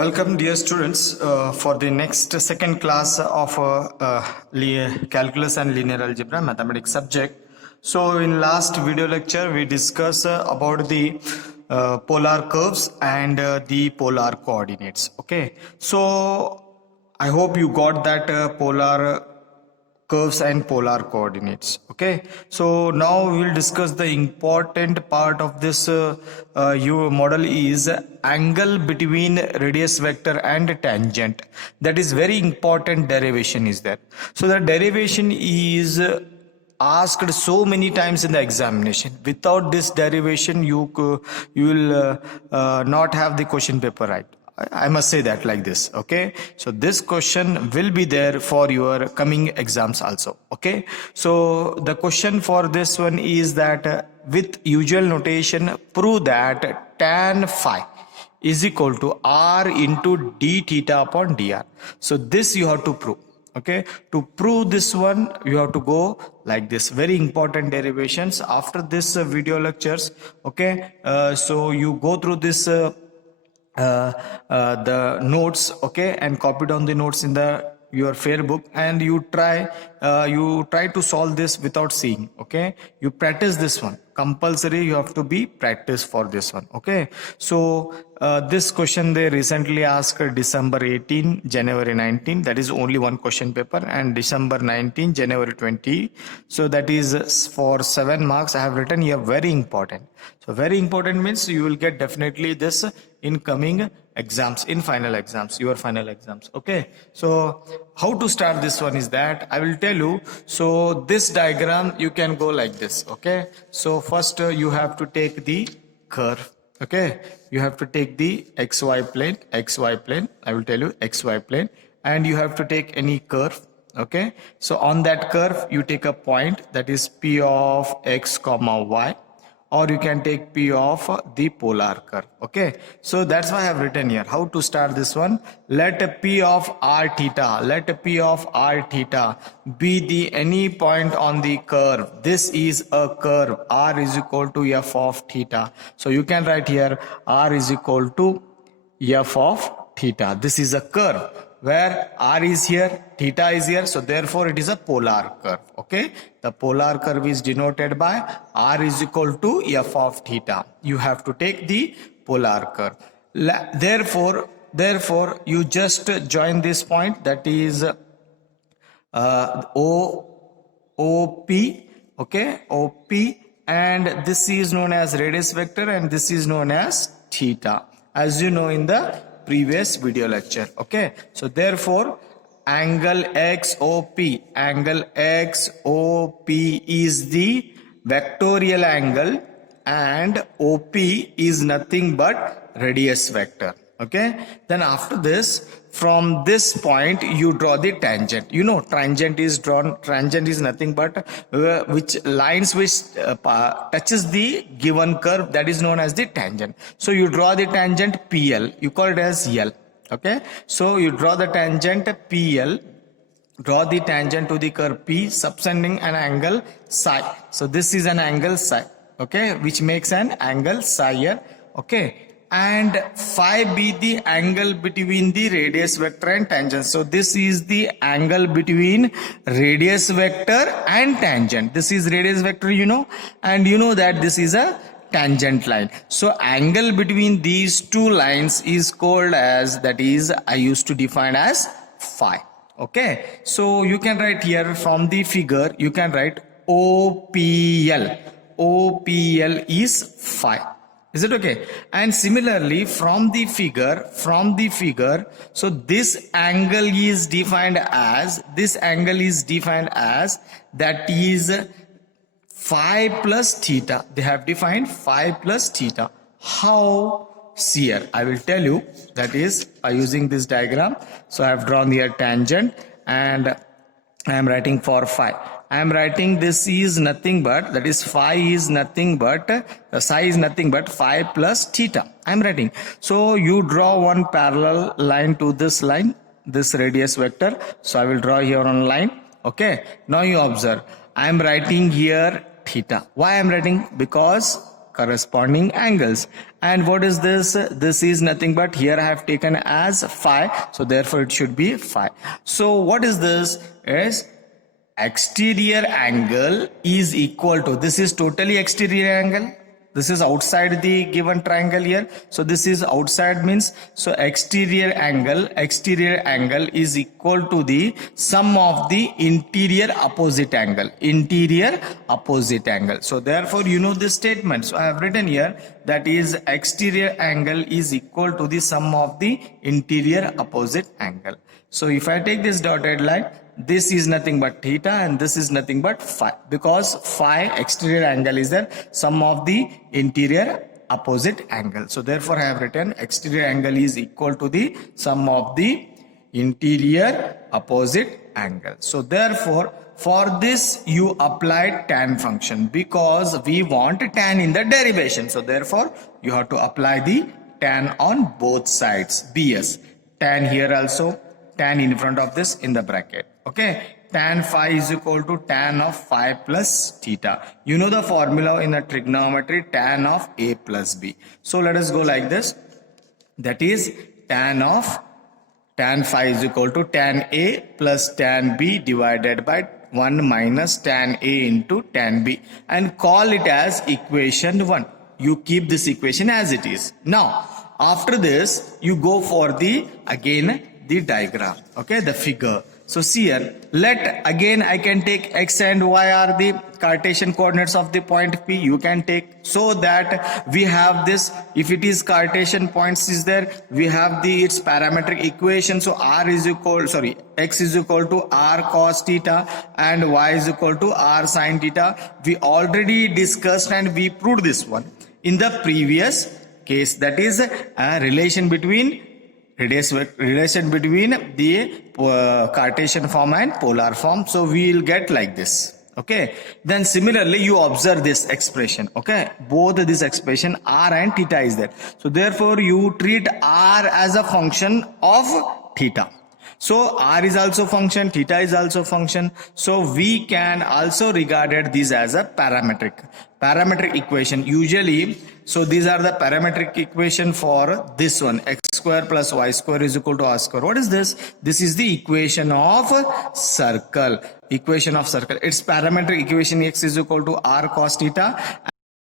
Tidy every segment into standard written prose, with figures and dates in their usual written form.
Welcome, dear students, for the next second class of calculus and linear algebra mathematics subject. So, in last video lecture, we discussed about the polar curves and the polar coordinates. Okay, so I hope you got that polar curves and polar coordinates. Okay, so now we will discuss the important part of this model is angle between radius vector and tangent. That is very important derivation is there. So the derivation is asked so many times in the examination. Without this derivation you will not have the question paper right. I must say that like this. Okay, so this question will be there for your coming exams also. Okay, so the question for this one is that with usual notation prove that tan phi is equal to r into d theta upon dr. So this you have to prove. Okay, to prove this one you have to go like this. Very important derivations after this video lectures. Okay, so you go through this the notes, okay, and copy down the notes in your fair book, and you try to solve this without seeing. Okay, you practice this one compulsory. You have to be practice for this one. Okay, so this question they recently asked December 18, January 19. That is only one question paper, and December 19, January 20. So that is for 7 marks. I have written here very important. So very important means you will get definitely this in coming exams, in final exams, your final exams. Okay, so how to start this one is that I will tell you. So this diagram you can go like this. Okay, so first you have to take the curve. Okay, you have to take the xy plane. I will tell you xy plane, and you have to take any curve. Okay, so on that curve you take a point, that is p of x comma y, or you can take p of the polar curve. Okay, so that's why I have written here how to start this one. Let p of r theta be the any point on the curve. This is a curve. R is equal to f of theta. So you can write here r is equal to f of theta. This is a curve where r is here, theta is here, so therefore it is a polar curve. Okay, the polar curve is denoted by r is equal to f of theta. You have to take the polar curve. Therefore you just join this point, that is OP. Okay, OP, and this is known as radius vector and this is known as theta, as you know in the previous video lecture. Okay, so therefore angle XOP is the vectorial angle and OP is nothing but radius vector. Okay, then after this, from this point you draw the tangent. You know tangent is drawn. Tangent is nothing but which lines which touches the given curve, that is known as the tangent. So you draw the tangent PL, you call it as L. Okay, so you draw the tangent PL, draw the tangent to the curve P, subtending an angle psi. So this is an angle psi. Okay, which makes an angle psi here. Okay, and phi be the angle between the radius vector and tangent. So this is the angle between radius vector and tangent. This is radius vector, you know, and you know that this is a tangent line. So angle between these two lines is called as, that is I used to define as phi. Okay, so you can write here from the figure, you can write OPL. OPL is phi. Is it okay? And similarly from the figure, so this angle is defined as, that is phi plus theta. They have defined phi plus theta. How? See here, I will tell you, that is by using this diagram. So I have drawn here tangent and I am writing for phi. I am writing this is nothing but, that is phi is nothing but, psi is nothing but phi plus theta. I am writing. So you draw one parallel line to this line, this radius vector. So I will draw here on line. Okay, now you observe, I am writing here theta. Why I am writing? Because corresponding angles. And what is this? This is nothing but, here I have taken as phi, so therefore it should be phi. So what is this? Is exterior angle is equal to, this is totally exterior angle, this is outside the given triangle here, so this is outside means, so exterior angle is equal to the sum of the interior opposite angle, so therefore you know this statement. So I have written here, that is exterior angle is equal to the sum of the interior opposite angle. So if I take this dotted line, this is nothing but theta and this is nothing but phi, because phi exterior angle is the sum of the interior opposite angle. So therefore I have written exterior angle is equal to the sum of the interior opposite angle. So therefore for this you apply tan function, because we want tan in the derivation. So therefore you have to apply the tan on both sides, BS. Tan here also, tan in front of this in the bracket. Okay, tan phi is equal to tan of phi plus theta. You know the formula in the trigonometry, tan of a plus b. So let us go like this. That is tan phi is equal to tan a plus tan b divided by 1 minus tan a into tan b, and call it as equation 1. You keep this equation as it is. Now after this you go for the diagram, okay, the figure. So see here, let again I can take x and y are the Cartesian coordinates of the point P. You can take, so that we have this, if it is Cartesian points is there, we have its parametric equation. So x is equal to r cos theta and y is equal to r sin theta. We already discussed and we proved this one in the previous case, that is a relation between the Cartesian form and polar form. So we will get like this. Okay, then similarly you observe this expression. Okay, both this expression r and theta is there. So therefore you treat r as a function of theta. So r is also function, theta is also function. So we can also regard this as a parametric equation usually. So these are the parametric equation for this one, x square plus y square is equal to r square. What is this? This is the equation of circle. Its parametric equation, x is equal to r cos theta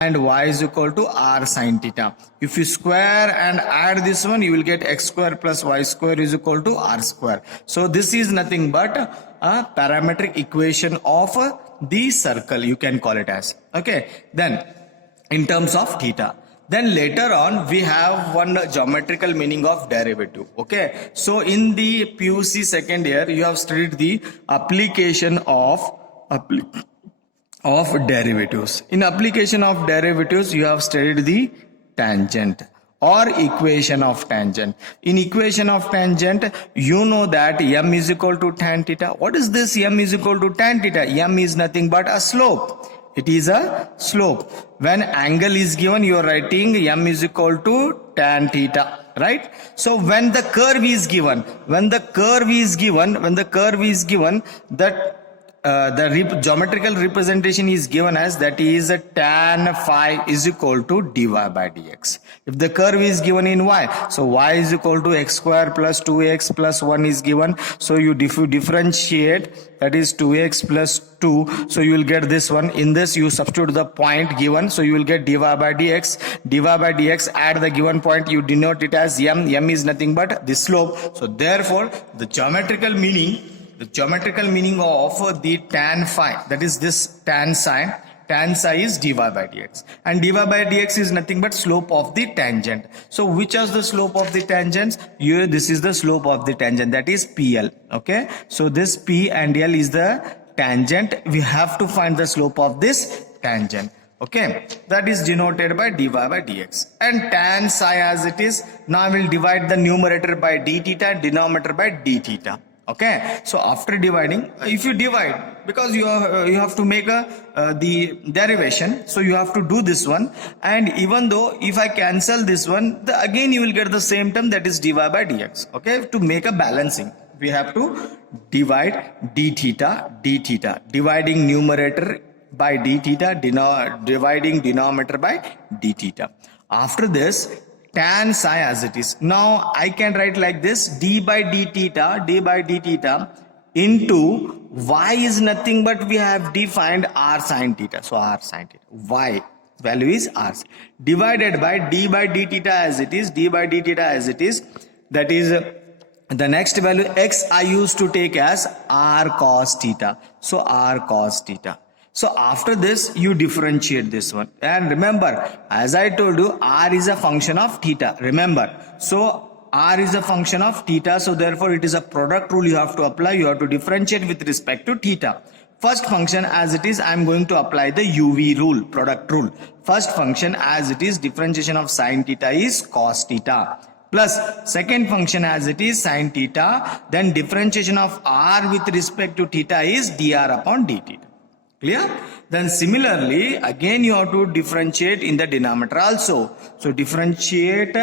and y is equal to r sin theta. If you square and add this one, you will get x square plus y square is equal to r square. So this is nothing but a parametric equation of the circle, you can call it as. Okay, then in terms of theta. Then later on we have one geometrical meaning of derivative. Okay, so in the PUC second year you have studied the application of derivatives. In application of derivatives you have studied the tangent or equation of tangent. In equation of tangent you know that m is equal to tan theta. What is this m is equal to tan theta? M is nothing but a slope. It is a slope. When angle is given, you are writing m is equal to tan theta, right? So when the curve is given, the geometrical representation is given as, that is tan phi is equal to dy by dx. If the curve is given in y, so y is equal to x square plus 2x plus 1 is given. So you differentiate, that is 2x plus 2. So you will get this one. In this you substitute the point given. So you will get dy by dx. Dy by dx, add the given point, you denote it as m. M is nothing but the slope. So therefore the geometrical meaning of the tan phi, that is this tan psi is dy by dx, and dy by dx is nothing but slope of the tangent. So which is the slope of the tangents? Here this is the slope of the tangent, that is PL. Okay, so this P and L is the tangent. We have to find the slope of this tangent. Okay, that is denoted by dy by dx. And tan psi as it is, now I will divide the numerator by d theta and denominator by d theta. Okay, so after dividing, if you divide, because you have to make the derivation, so you have to do this one. And even though if I cancel this one, again you will get the same term, that is dy by dx. Okay, to make a balancing, we have to divide d theta, dividing numerator by d theta, dividing denominator by d theta. After this, tan psi as it is. Now I can write like this, d by d theta into y is nothing but we have defined r sin theta. So r sin theta, y value is r, divided by d theta as it is, that is the next value x I used to take as r cos theta. So r cos theta. So after this you differentiate this one, and remember, as I told you, r is a function of theta, remember. So r is a function of theta, so therefore it is a product rule you have to apply. You have to differentiate with respect to theta. First function as it is, I am going to apply the UV rule, product rule. First function as it is, differentiation of sin theta is cos theta, plus second function as it is sin theta, then differentiation of r with respect to theta is dr upon d theta. Clear? Then similarly again you have to differentiate in the denominator also. So differentiate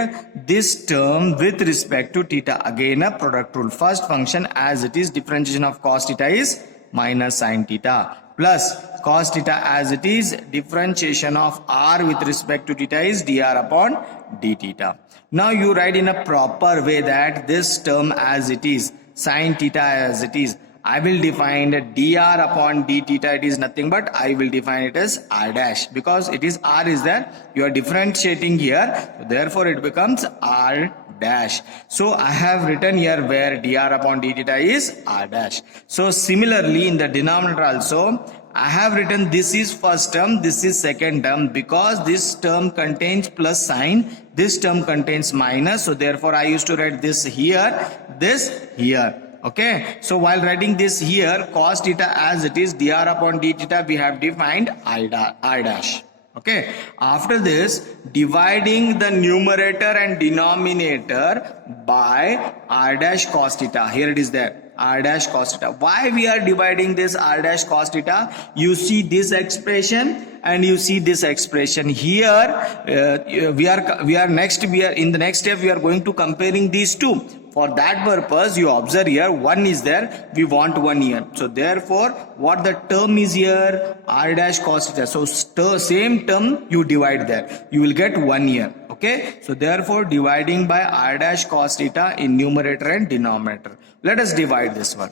this term with respect to theta, again a product rule. First function as it is, differentiation of cos theta is minus sin theta, plus cos theta as it is, differentiation of r with respect to theta is dr upon d theta. Now you write in a proper way that this term as it is, sin theta as it is, I will define dr upon d theta, it is nothing but I will define it as r dash, because it is r is there, you are differentiating here, so therefore it becomes r dash. So I have written here where dr upon d theta is r dash. So similarly in the denominator also I have written this is first term, this is second term, because this term contains plus sign, this term contains minus, so therefore I used to write this here, this here. Okay, so while writing this here, cos theta as it is, dr upon d theta, we have defined r dash. Okay, after this, dividing the numerator and denominator by r dash cos theta, here it is there, r dash cos theta. Why we are dividing this r dash cos theta? You see this expression and you see this expression here. We are in the next step we are going to comparing these two. For that purpose, you observe here, 1 is there, we want 1 here. So therefore, what the term is here, r dash cos theta. So same term you divide there, you will get 1 here. Okay, so therefore dividing by r dash cos theta in numerator and denominator. Let us divide this one.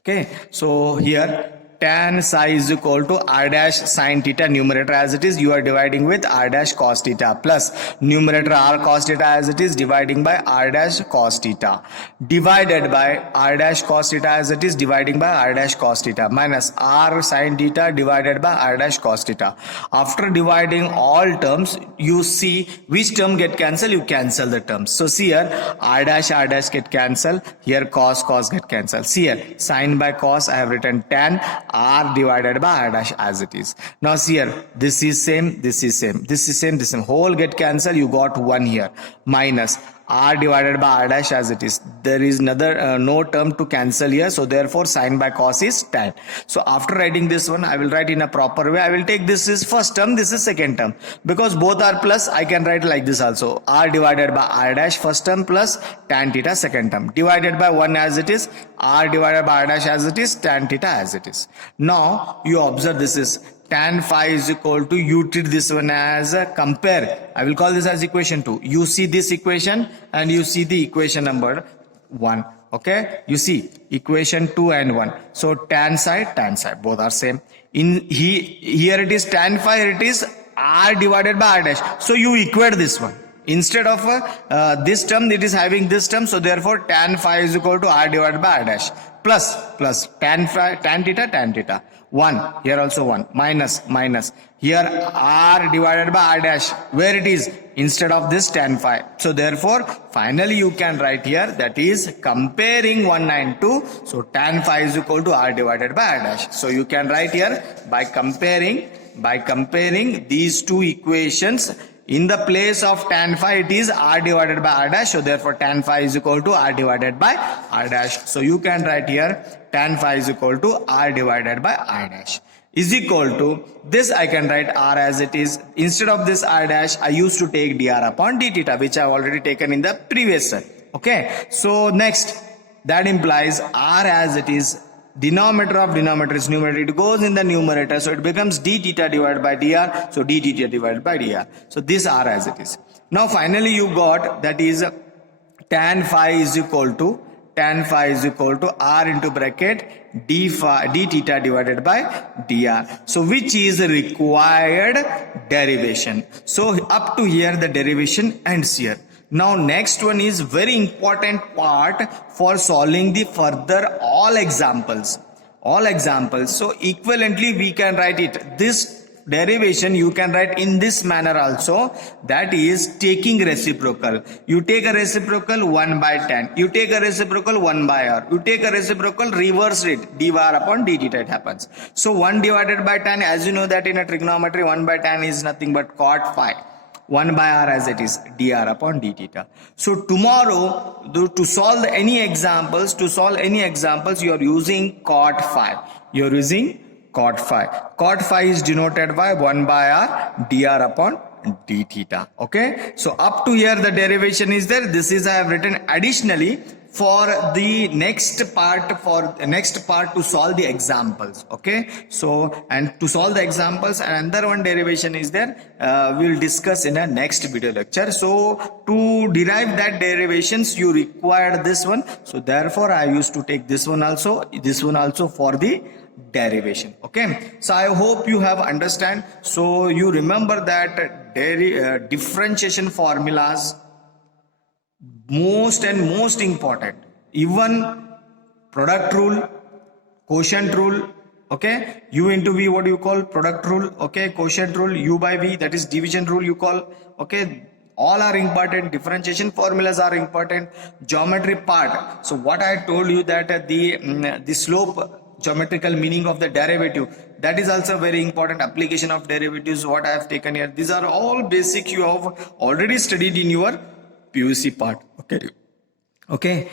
Okay, so here tan psi is equal to r dash sin theta, numerator as it is, you are dividing with r dash cos theta, plus numerator r cos theta as it is, dividing by r dash cos theta, divided by r dash cos theta as it is, dividing by r dash cos theta, minus r sin theta divided by r dash cos theta. After dividing all terms, you see which term get cancelled, you cancel the terms. So see here r dash get cancelled, here cos get cancelled. See here sin by cos, I have written tan, r divided by r dash as it is. Now see here, this is same, this is same, this is same, this same, whole get cancelled, you got 1 here, minus r divided by r dash as it is. There is another no term to cancel here, so therefore sin by cos is tan. So after writing this one, I will write in a proper way. I will take this is first term, this is second term, because both are plus. I can write like this also, r divided by r dash first term plus tan theta second term, divided by 1 as it is, r divided by r dash as it is, tan theta as it is. Now you observe this is tan phi is equal to, you treat this one as a compare. I will call this as equation 2. You see this equation and you see the equation number 1. Okay, you see equation 2 and 1. So tan psi, both are same. Here it is tan phi, here it is r divided by r dash. So you equate this one. Instead of this term, it is having this term. So therefore tan phi is equal to r divided by r dash, plus tan theta 1, here also 1, minus here r divided by r dash, where it is instead of this tan phi. So therefore finally you can write here, that is comparing 1 and 2. So tan phi is equal to r divided by r dash. So you can write here by comparing these two equations. In the place of tan phi, it is r divided by r dash. So therefore tan phi is equal to r divided by r dash. So you can write here tan phi is equal to r divided by r dash is equal to this. I can write r as it is. Instead of this r dash, I used to take dr upon d theta, which I have already taken in the previous one. Okay, so next, that implies r as it is, denominator of denominator is numerator, it goes in the numerator, so it becomes d theta divided by dr, so d theta divided by dr. So this r as it is. Now finally you got that is tan phi is equal to r into bracket d theta divided by dr. So which is required derivation. So up to here the derivation ends here. Now next one is very important part for solving the further all examples. So equivalently we can write it. This derivation you can write in this manner also, that is taking reciprocal. You take a reciprocal 1 by tan, you take a reciprocal 1 by r, you take a reciprocal, reverse it, d var upon d theta it happens. So 1 divided by tan, as you know that in a trigonometry 1 by tan is nothing but cot phi, 1 by r as it is, dr upon d theta. So tomorrow to solve any examples, you are using cot phi. Cot phi is denoted by 1 by r dr upon d theta. Okay, so up to here the derivation is there. This is I have written additionally for the next part to solve the examples. Okay, so and to solve the examples, another one derivation is there, we will discuss in a next video lecture. So to derive that derivations you required this one, so therefore I used to take this one also for the derivation. Okay, so I hope you have understand. So you remember that differentiation formulas most important, even product rule, quotient rule. Okay, u into v, what do you call product rule? Okay, quotient rule, u by v, that is division rule you call. Okay, all are important. Differentiation formulas are important. Geometry part, so what I told you that the slope geometrical meaning of the derivative, that is also very important. Application of derivatives, what I have taken here, these are all basic you have already studied in your PUC part. Okay,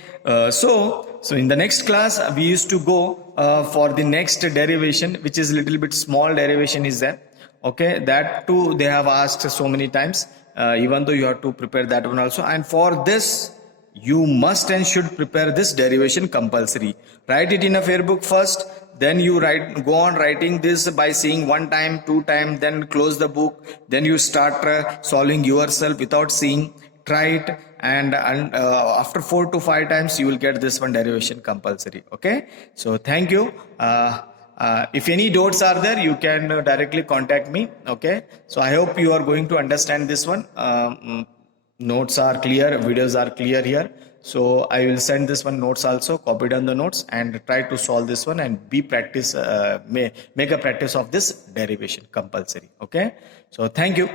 so in the next class we used to go for the next derivation, which is little bit small derivation is there. Okay, that too they have asked so many times, even though you have to prepare that one also. And for this you must and should prepare this derivation compulsory. Write it in a fair book first, then you go on writing this by seeing 1 time, 2 time, then close the book, then you start solving yourself without seeing. Try it, and after 4 to 5 times you will get this one derivation compulsory. Okay, so thank you. If any doubts are there, you can directly contact me. Okay, so I hope you are going to understand this one. Notes are clear, videos are clear here. So I will send this one notes also, copy down the notes and try to solve this one and make a practice of this derivation compulsory. Okay, so thank you.